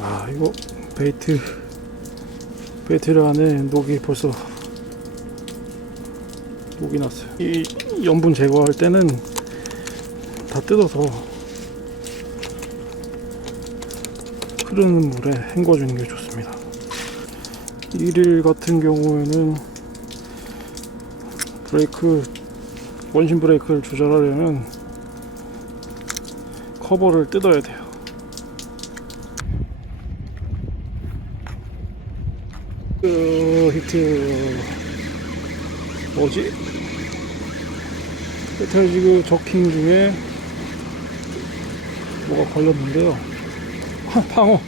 아 이거 베이트 베이트를 안에 녹이 벌써 녹이 났어요. 이 염분 제거할 때는 다 뜯어서 흐르는 물에 헹궈주는 게 좋습니다. 일일 같은 경우에는 브레이크 원심 브레이크를 조절하려면 커버를 뜯어야 돼요 그 히트 뭐지? 페탈지그 저킹 중에 뭐가 걸렸는데요. 하, 방어.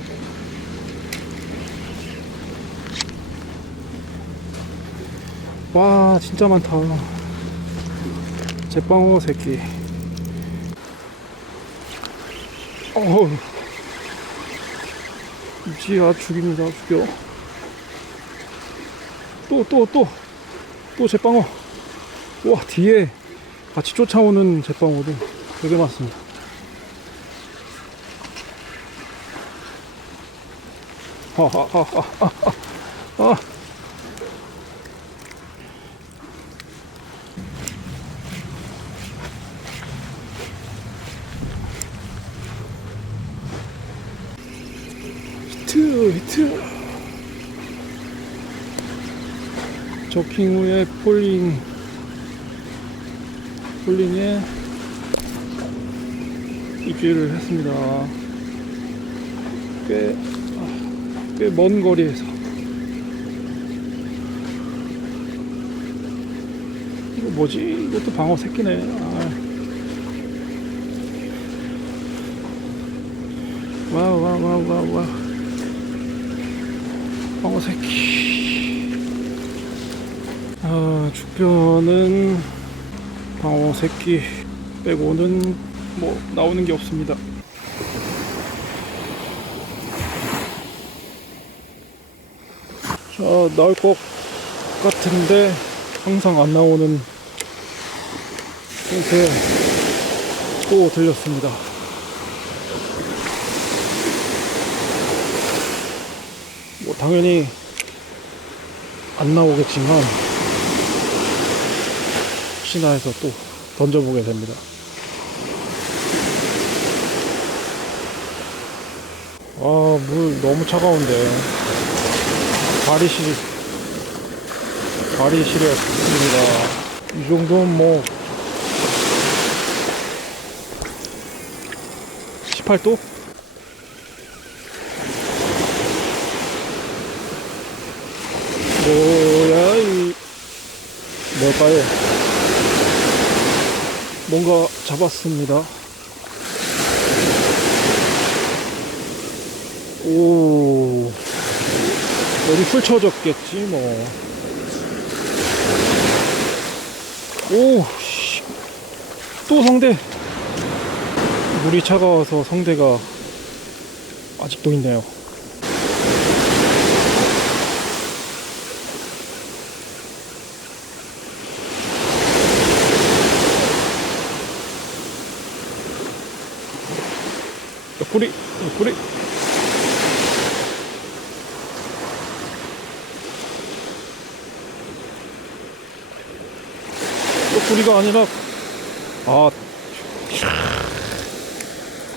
와 진짜 많다. 제빵어 새끼. 어우. 지아 죽입니다 죽여. 또 또 또 또 제빵어. 와 뒤에 같이 쫓아오는 제빵어도 되게 많습니다. 하하하하하 아. 히트 히트 저킹 후에 폴링. 폴링에 입질을 했습니다. 꽤 꽤 먼 거리에서. 이거 뭐지? 이것도 방어 새끼네. 아. 와우 와우 와우 와우 와우. 방어 새끼 아, 죽변은 방어 새끼 빼고는 뭐 나오는 게 없습니다. 자, 나올 것 같은데 항상 안 나오는 상태 또 들렸습니다. 뭐 당연히 안 나오겠지만 혹시나 해서 또 던져보게 됩니다. 아, 물 너무 차가운데. 발이 시, 발이 시렸습니다. 이 정도면 뭐, 18도? 뭐야, 이, 뭘까요? 뭔가 잡았습니다. 오, 어디 훑혀졌겠지, 뭐. 오, 씨. 또 성대. 물이 차가워서 성대가 아직도 있네요. 구리, 옆구리. 옆구리가 아니라, 아,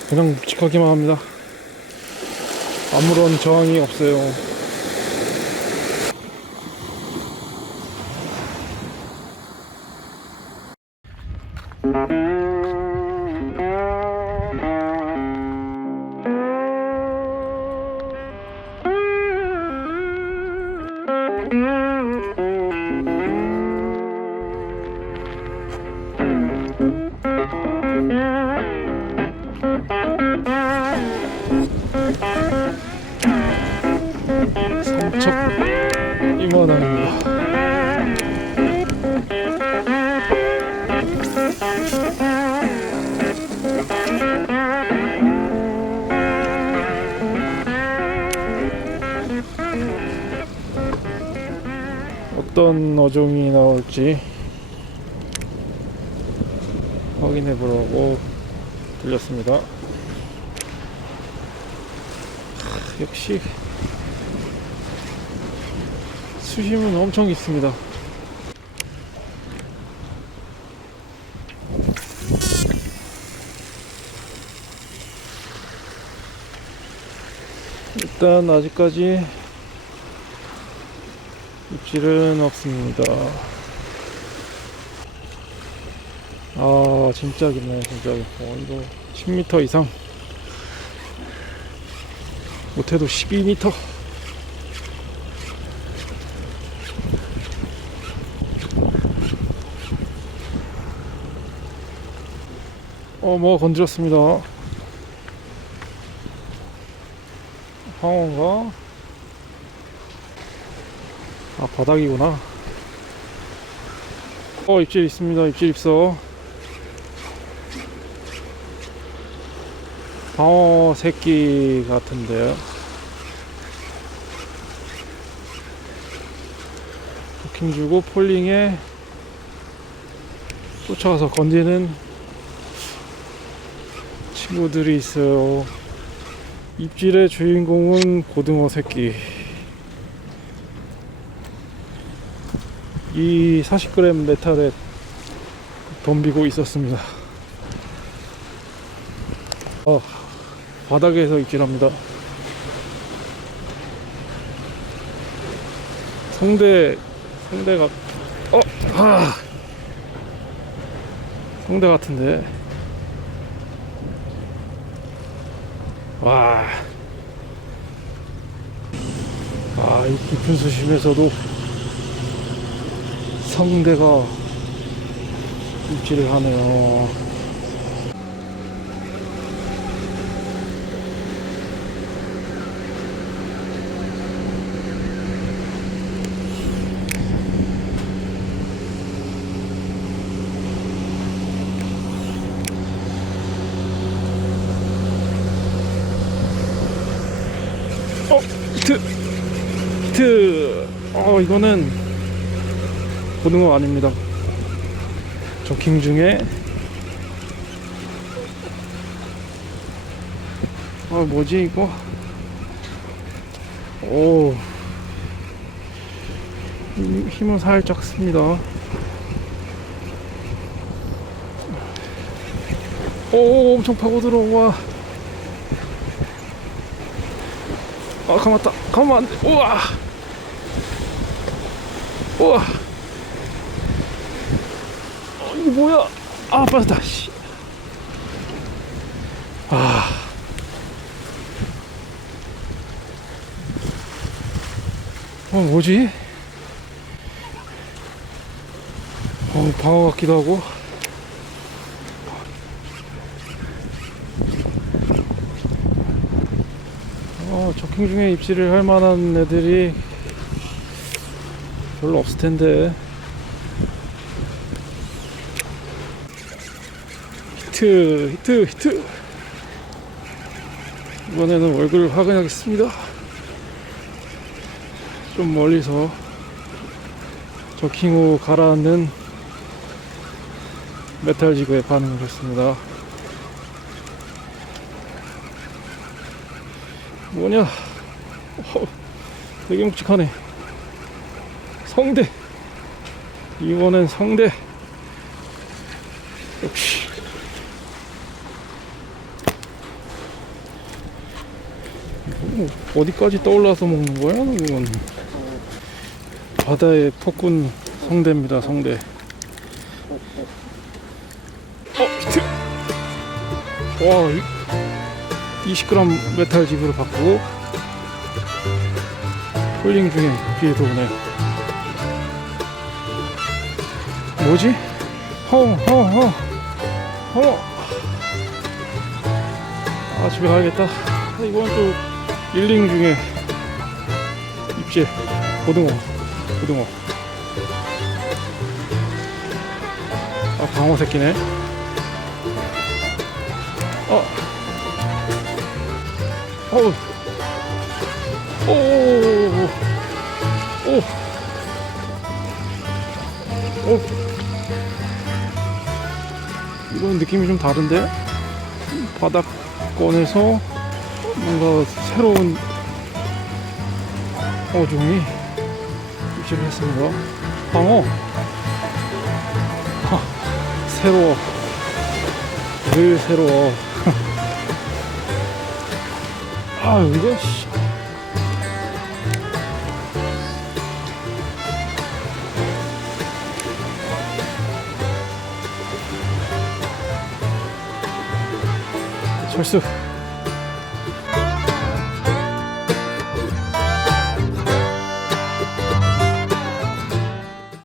그냥 묵직하기만 합니다. 아무런 저항이 없어요. 삼척 이만합니다. 어떤 어종이 나올지 확인해 보려고 들렸습니다. 역시 수심은 엄청 있습니다. 일단 아직까지 입질은 없습니다. 아 진짜 깊네요 진짜 어, 이거 10m 이상 못해도 12m 어 뭐가 건드렸습니다 황어인가? 아 바닥이구나. 어 입질 있습니다. 입질 있어. 방어 새끼 같은데요 부킹 주고 폴링에 쫓아가서 건지는 친구들이 있어요. 입질의 주인공은 고등어 새끼 이 40g 메탈에 덤비고 있었습니다. 어, 바닥에서 입질합니다. 성대, 성대가, 어, 아, 성대 같은데. 와, 아, 이 깊은 수심에서도 성대가 입질을 하네요. 어, 히트! 히트! 어, 이거는 고등어 아닙니다. 저킹 중에 아 뭐지 이거? 오 힘- 힘을 살짝 씁니다. 오 엄청 파고 들어와. 아 가만다 가만 안 돼. 우와 우와. 뭐야? 아, 빠졌다. 씨. 아. 어, 뭐지? 어, 방어 같기도 하고. 어, 적킹 중에 입질을 할 만한 애들이 별로 없을 텐데. 히트 히트 히트. 이번에는 얼굴 확인하겠습니다. 좀 멀리서 저킹 후 가라앉는 메탈 지그에 반응을 했습니다. 뭐냐? 어, 되게 묵직하네. 성대. 이번엔 성대. 역시 어디까지 떠올라서 먹는 거야? 이건 바다의 폭군 성대입니다. 성대. 어 히트. 와, 이- 20g 메탈 집으로 바꾸고 폴링 중에 뒤에 도네. 뭐지? 허, 허, 허, 허. 아 집에 가야겠다. 아, 이건 또 일링 중에 입질 고등어 고등어. 아 방어 새끼네. 어 어우. 오오오오. 이건 느낌이 좀 다른데? 바닥권에서 뭔가 새로운 어종이 입질을 했습니다. 방어. 하, 새로워. 늘 새로워. 아, 이거, 씨. 철수.